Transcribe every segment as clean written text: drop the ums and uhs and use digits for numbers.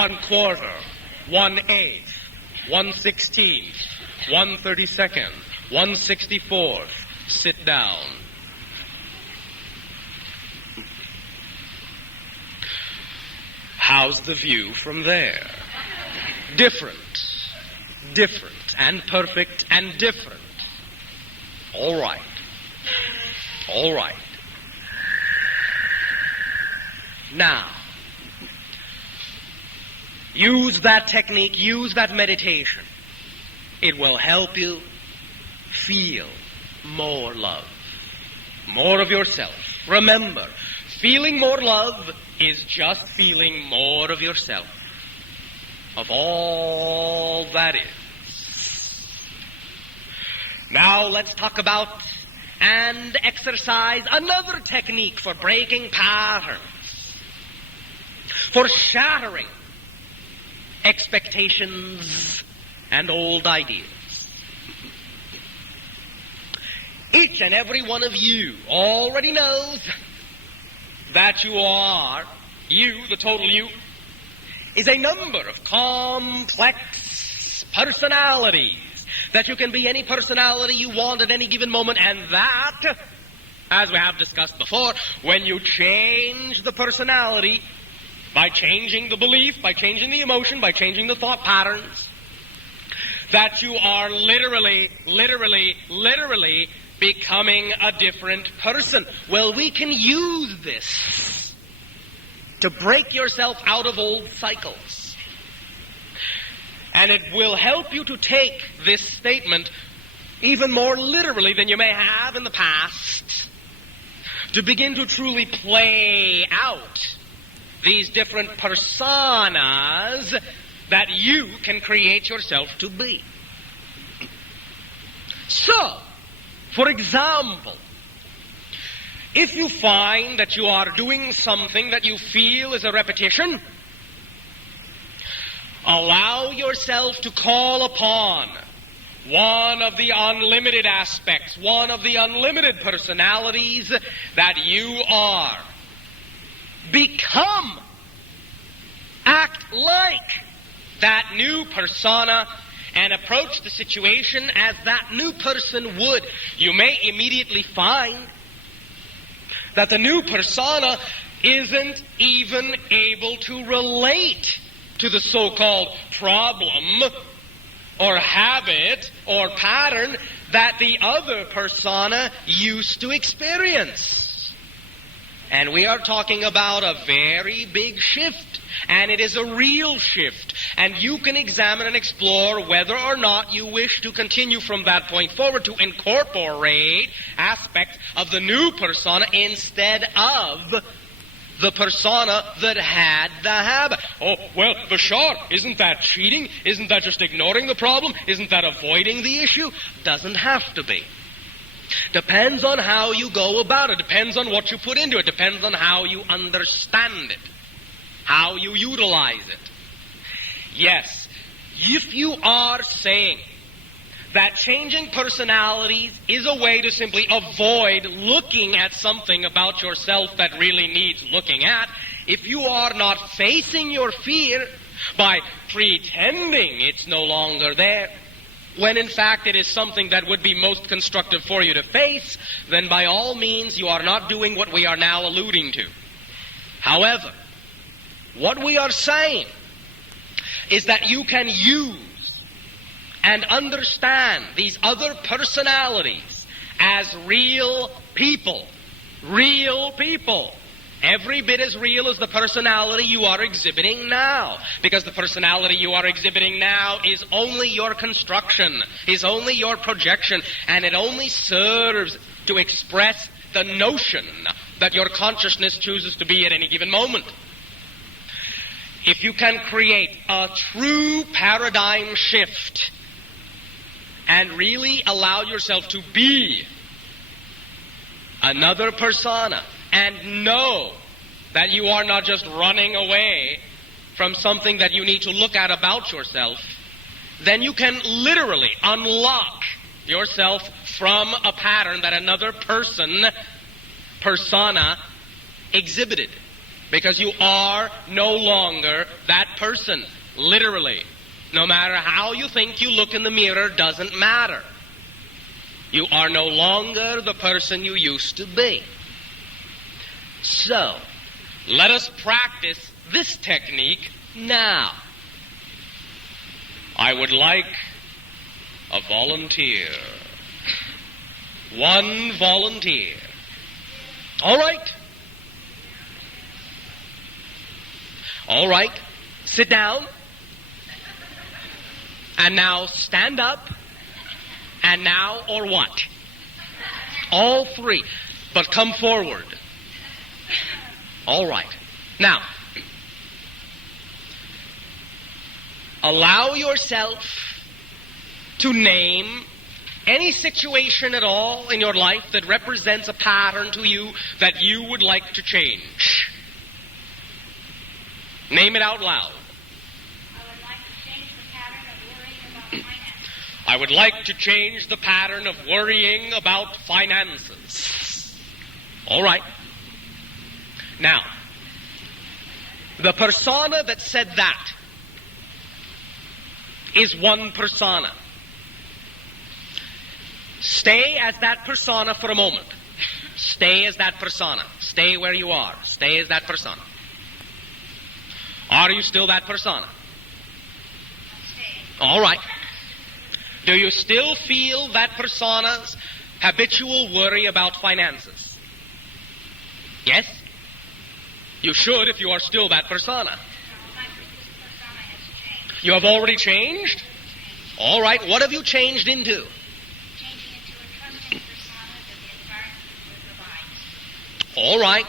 1/4, 1/8, 1/16, 1/32, 1/64. Sit down. How's the view from there? Different, and perfect, and different. All right. Now, use that technique, use that meditation. It will help you feel more love, more of yourself. Remember, feeling more love is just feeling more of yourself, of all that is. Now let's talk about and exercise another technique for breaking patterns, for shattering expectations and old ideas. Each and every one of you already knows that you, the total you, is a number of complex personalities, that you can be any personality you want at any given moment, and that, as we have discussed before, when you change the personality, by changing the belief, by changing the emotion, by changing the thought patterns, that you are literally becoming a different person. Well, we can use this to break yourself out of old cycles. And it will help you to take this statement even more literally than you may have in the past, to begin to truly play out these different personas that you can create yourself to be. So, for example, if you find that you are doing something that you feel is a repetition, allow yourself to call upon one of the unlimited aspects, one of the unlimited personalities that you are. Act like that new persona and approach the situation as that new person would. You may immediately find that the new persona isn't even able to relate to the so-called problem or habit or pattern that the other persona used to experience. And we are talking about a very big shift, and it is a real shift. And you can examine and explore whether or not you wish to continue from that point forward to incorporate aspects of the new persona instead of the persona that had the habit. Oh, well, Bashar, isn't that cheating? Isn't that just ignoring the problem? Isn't that avoiding the issue? Doesn't have to be. Depends on how you go about it. Depends on what you put into it. Depends on how you understand it. How you utilize it. Yes, if you are saying that changing personalities is a way to simply avoid looking at something about yourself that really needs looking at, if you are not facing your fear by pretending it's no longer there, when in fact it is something that would be most constructive for you to face, then by all means you are not doing what we are now alluding to. However, what we are saying is that you can use and understand these other personalities as real people. Real people. Every bit as real as the personality you are exhibiting now. Because the personality you are exhibiting now is only your construction, is only your projection, and it only serves to express the notion that your consciousness chooses to be at any given moment. If you can create a true paradigm shift and really allow yourself to be another persona, and know that you are not just running away from something that you need to look at about yourself, then you can literally unlock yourself from a pattern that another persona exhibited. Because you are no longer that person, literally. No matter how you think you look in the mirror, doesn't matter. You are no longer the person you used to be. So, let us practice this technique now. I would like a volunteer. One volunteer. All right. All right. Sit down. And now stand up. And now, or what? All three. But come forward. All right. Now, allow yourself to name any situation at all in your life that represents a pattern to you that you would like to change. Name it out loud. I would like to change the pattern of worrying about finances. All right. Now, the persona that said that is one persona. Stay as that persona for a moment. Stay as that persona. Stay where you are. Stay as that persona. Are you still that persona? All right. Do you still feel that persona's habitual worry about finances? Yes? You should if you are still that persona. You have already changed? All right. What have you changed into? All right.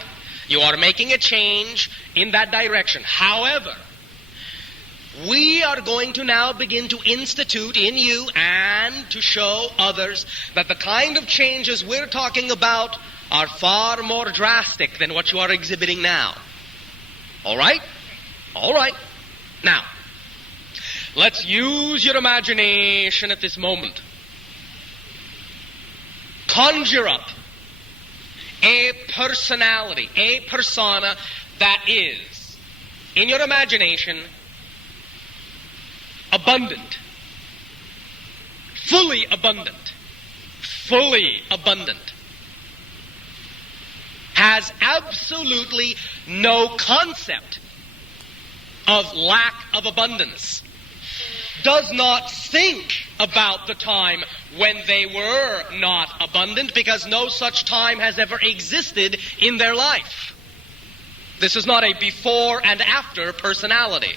You are making a change in that direction. However, we are going to now begin to institute in you and to show others that the kind of changes we're talking about are far more drastic than what you are exhibiting now. All right? All right. Now, let's use your imagination at this moment. Conjure up a personality, a persona that is, in your imagination, abundant, fully abundant, has absolutely no concept of lack of abundance, does not think about the time when they were not abundant, because no such time has ever existed in their life. This is not a before and after personality.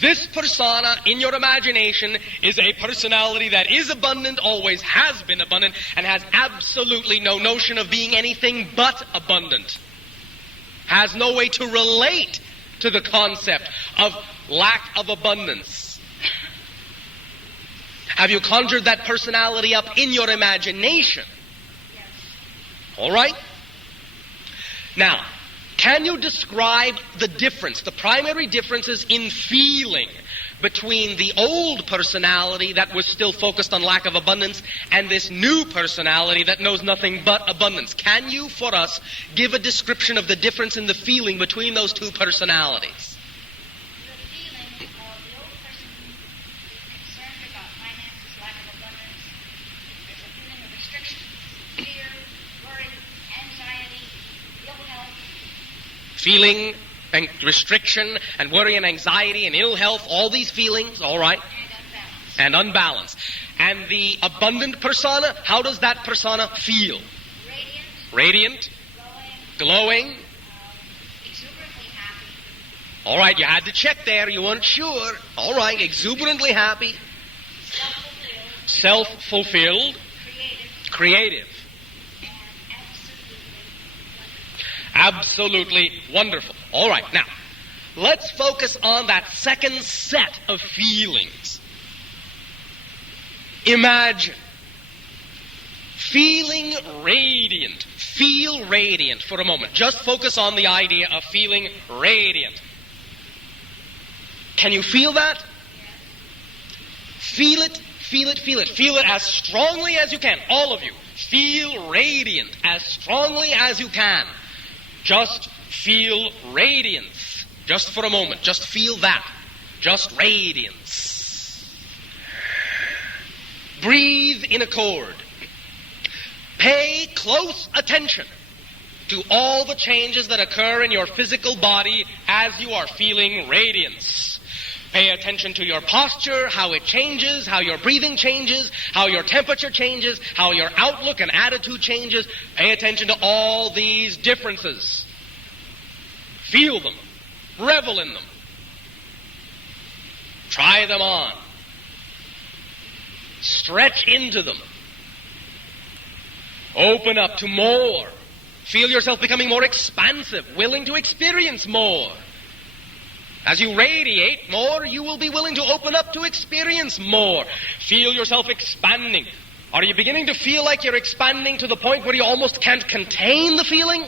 This persona in your imagination is a personality that is abundant, always has been abundant, and has absolutely no notion of being anything but abundant. Has no way to relate to the concept of lack of abundance. Have you conjured that personality up in your imagination? Yes. All right? Now, can you describe the difference, the primary differences in feeling between the old personality that was still focused on lack of abundance and this new personality that knows nothing but abundance? Can you, for us, give a description of the difference in the feeling between those two personalities? Feeling and restriction and worry and anxiety and ill health, all these feelings, all right? And unbalance. And the abundant persona, how does that persona feel? Radiant. Glowing. Exuberantly happy. All right, you had to check there, you weren't sure. All right, exuberantly happy. Self-fulfilled. Creative. Absolutely wonderful. All right, now, let's focus on that second set of feelings. Imagine feeling radiant. Feel radiant for a moment. Just focus on the idea of feeling radiant. Can you feel that? Feel it, feel it, feel it. Feel it as strongly as you can. All of you. Feel radiant as strongly as you can. Just feel radiance. Just for a moment, just feel that. Just radiance. Breathe in accord. Pay close attention to all the changes that occur in your physical body as you are feeling radiance. Pay attention to your posture, how it changes, how your breathing changes, how your temperature changes, how your outlook and attitude changes. Pay attention to all these differences. Feel them. Revel in them. Try them on. Stretch into them. Open up to more. Feel yourself becoming more expansive, willing to experience more. As you radiate more, you will be willing to open up to experience more. Feel yourself expanding. Are you beginning to feel like you're expanding to the point where you almost can't contain the feeling?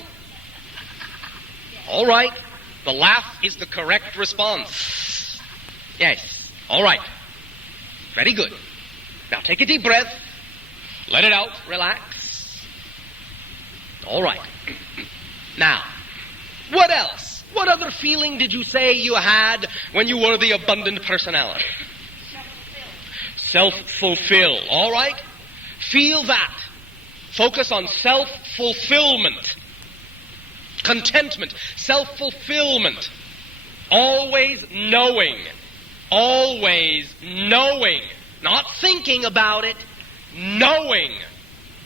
All right. The laugh is the correct response. Yes. All right. Very good. Now take a deep breath. Let it out. Relax. All right. Now, what else? What other feeling did you say you had when you were the abundant personality? Self-fulfill. All right? Feel that. Focus on self-fulfillment. Contentment. Self-fulfillment. Always knowing. Always knowing. Not thinking about it. Knowing.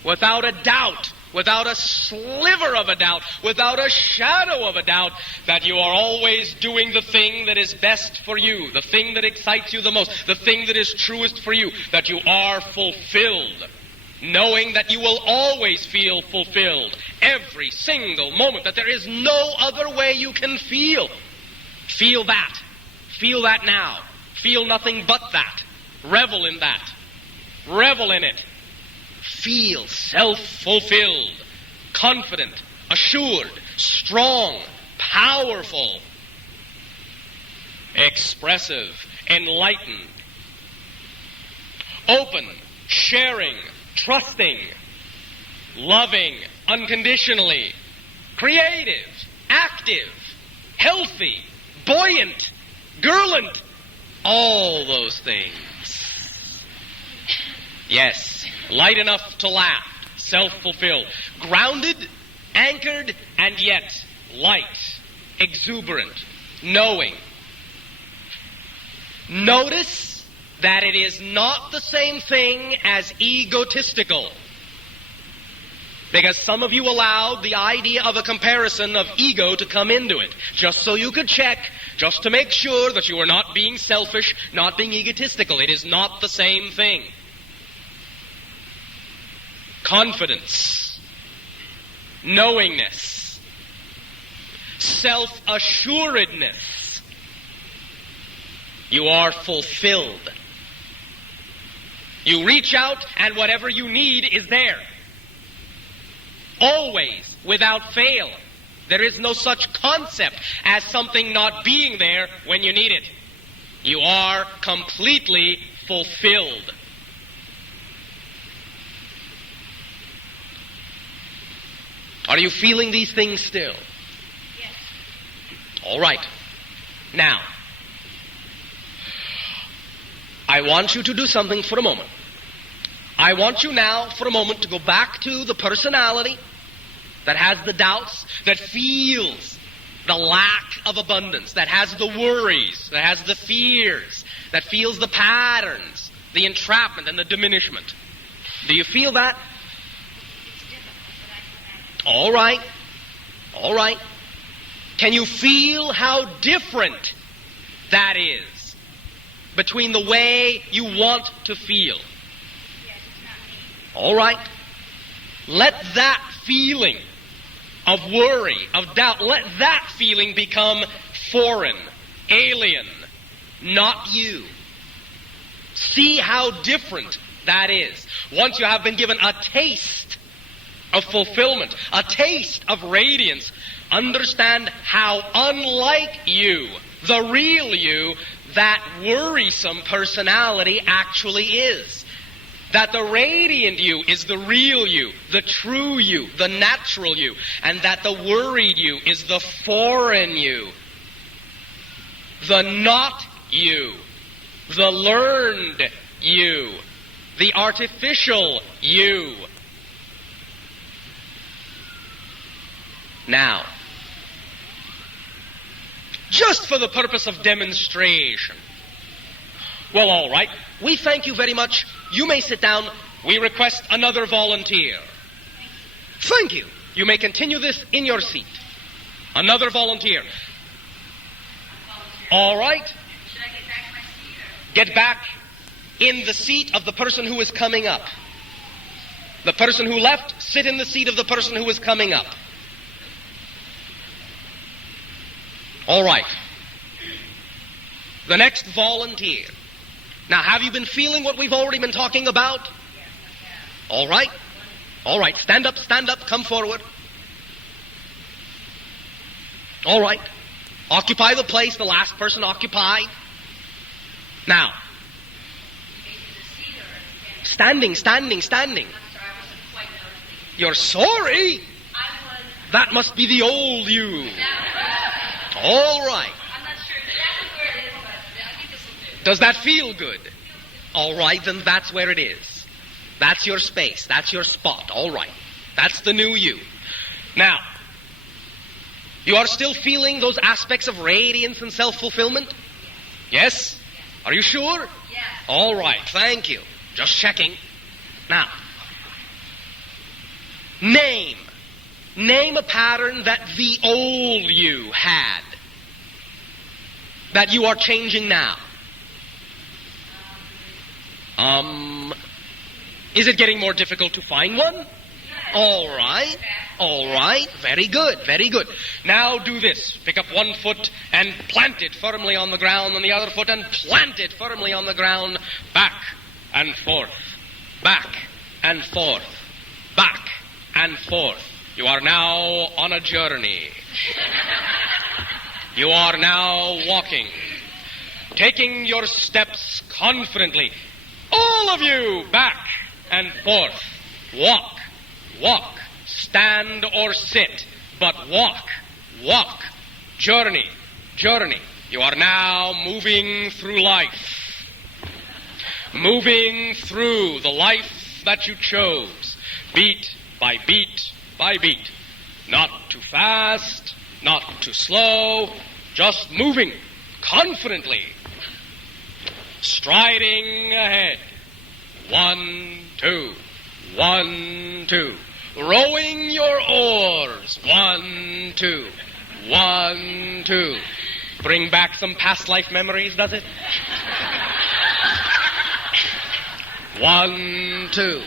Without a doubt. Without a sliver of a doubt, without a shadow of a doubt, that you are always doing the thing that is best for you, the thing that excites you the most, the thing that is truest for you, that you are fulfilled. Knowing that you will always feel fulfilled, every single moment, that there is no other way you can feel. Feel that. Feel that now. Feel nothing but that. Revel in that. Revel in it. Feel self-fulfilled, confident, assured, strong, powerful, expressive, enlightened, open, sharing, trusting, loving, unconditionally, creative, active, healthy, buoyant, girlant, all those things. Yes, light enough to laugh, self-fulfilled, grounded, anchored, and yet light, exuberant, knowing. Notice that it is not the same thing as egotistical. Because some of you allowed the idea of a comparison of ego to come into it, just so you could check, just to make sure that you are not being selfish, not being egotistical. It is not the same thing. Confidence, knowingness, self-assuredness. You are fulfilled. You reach out and whatever you need is there. Always, without fail. There is no such concept as something not being there when you need it. You are completely fulfilled. Are you feeling these things still? Yes. All right. Now, I want you to do something for a moment. I want you now, for a moment, to go back to the personality that has the doubts, that feels the lack of abundance, that has the worries, that has the fears, that feels the patterns, the entrapment and the diminishment. Do you feel that? All right. All right. Can you feel how different that is between the way you want to feel? Yes, it's not me. All right. Let that feeling of worry, of doubt, let that feeling become foreign, alien, not you. See how different that is. Once you have been given a taste of fulfillment, a taste of radiance, understand how unlike you, the real you, that worrisome personality actually is. that the radiant you is the real you, the true you, the natural you, and that the worried you is the foreign you, the not you, the learned you, the artificial you. Now, just for the purpose of demonstration. Well, all right. We thank you very much. You may sit down. We request another volunteer. Thank you. You may continue this in your seat. Another volunteer. All right. Should I get back to my seat or? Get back in the seat of the person who is coming up. The person who left, sit in the seat of the person who is coming up. All right. The next volunteer. Now, have you been feeling what we've already been talking about? Yes, I have. All right. All right. Stand up, come forward. All right. Occupy the place the last person occupied. Now, Is it a seat or a stand? standing. I'm sorry, I wasn't quite noticing. You're sorry? I was. That must be the old you. All right. I'm not sure exactly where it is, but I think this will do. Does that feel good? All right, then that's where it is. That's your space. That's your spot. All right. That's the new you. Now, you are still feeling those aspects of radiance and self-fulfillment? Yes? Are you sure? Yes. All right. Thank you. Just checking. Now, name a pattern that the old you had that you are changing now. Is it getting more difficult to find one? All right, very good. Now do this. Pick up one foot and plant it firmly on the ground, and the other foot and plant it firmly on the ground. Back and forth, back and forth, back and forth. You are now on a journey. You are now walking, taking your steps confidently. All of you, back and forth. Walk, stand or sit, but walk, journey. You are now moving through life. Moving through the life that you chose, beat by beat by beat. Not too fast, not too slow, just moving confidently. Striding ahead. 1, 2, 1, 2. Rowing your oars. 1, 2, 1, 2. Bring back some past life memories, does it? 1, 2,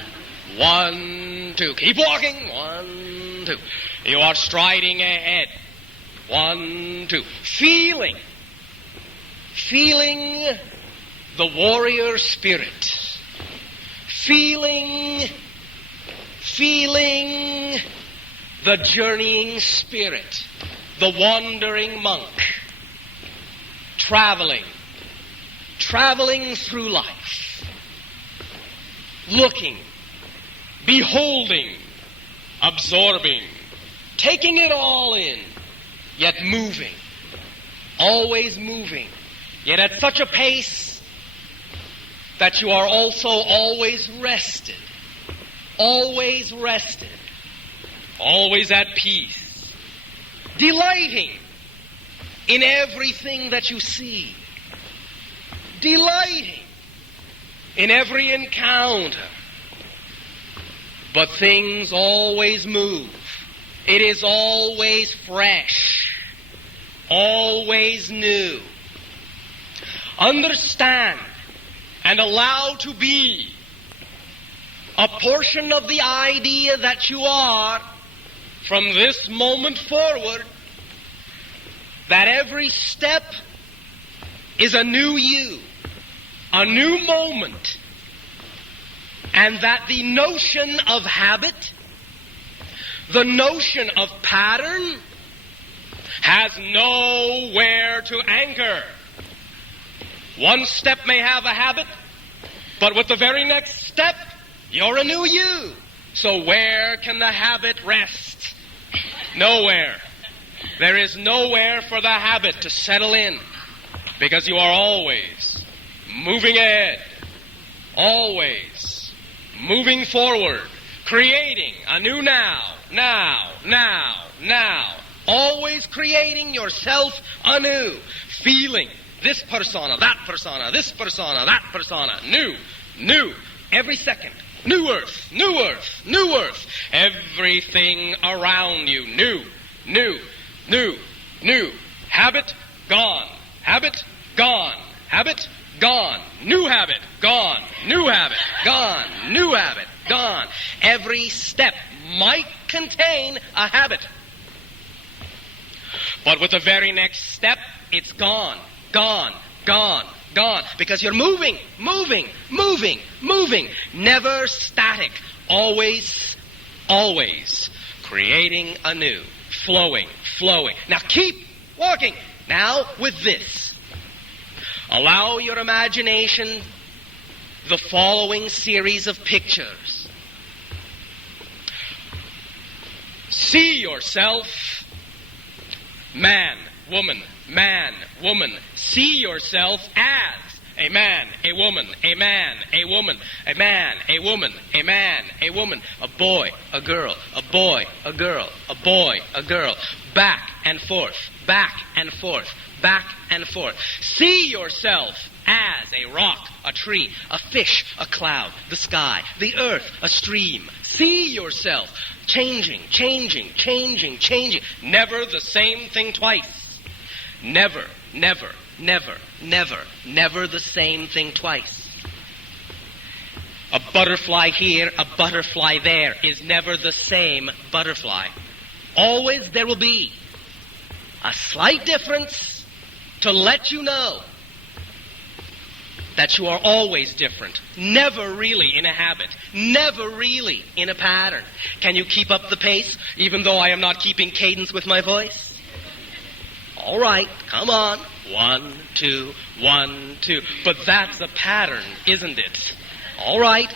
1, 2. Keep walking. 1, 2. You are striding ahead. 1, 2. Feeling the warrior spirit. Feeling the journeying spirit. The wandering monk. Traveling through life. Looking, beholding, absorbing, taking it all in, yet moving. Always moving, yet at such a pace that you are also always rested, always at peace, delighting in everything that you see, delighting in every encounter. But things always move. It is always fresh, always new. Understand and allow to be a portion of the idea that you are from this moment forward, that every step is a new you, a new moment, and that the notion of habit, the notion of pattern, has nowhere to anchor. One step may have a habit, but with the very next step, You're a new you. So where can the habit rest? Nowhere. There is nowhere for the habit to settle in, because you are always moving ahead, always moving forward, creating a new now, always creating yourself anew, feeling this persona, that persona, this persona, that persona, new, every second. New earth, new earth, new earth. Everything around you, new. Habit, gone. Habit, gone. Habit, gone. New habit, gone. New habit, gone. New habit, gone. Every step might contain a habit. But with the very next step, it's gone. Because you're moving. Never static. Always creating anew. Flowing. Now keep walking. Now with this. Allow your imagination the following series of pictures. See yourself man, woman. See yourself as a man, a woman, a man, a woman, a man, a woman, a man, a woman, a boy, a girl, a boy, a girl, a boy, a girl, back and forth, back and forth, back and forth. See yourself as a rock, a tree, a fish, a cloud, the sky, the earth, a stream. See yourself changing. Never the same thing twice. Never the same thing twice. A butterfly here, a butterfly there is never the same butterfly. Always there will be a slight difference to let you know that you are always different. Never really in a habit. Never really in a pattern. Can you keep up the pace, even though I am not keeping cadence with my voice? All right, come on. 1, 2, 1, 2. But that's a pattern, isn't it? All right.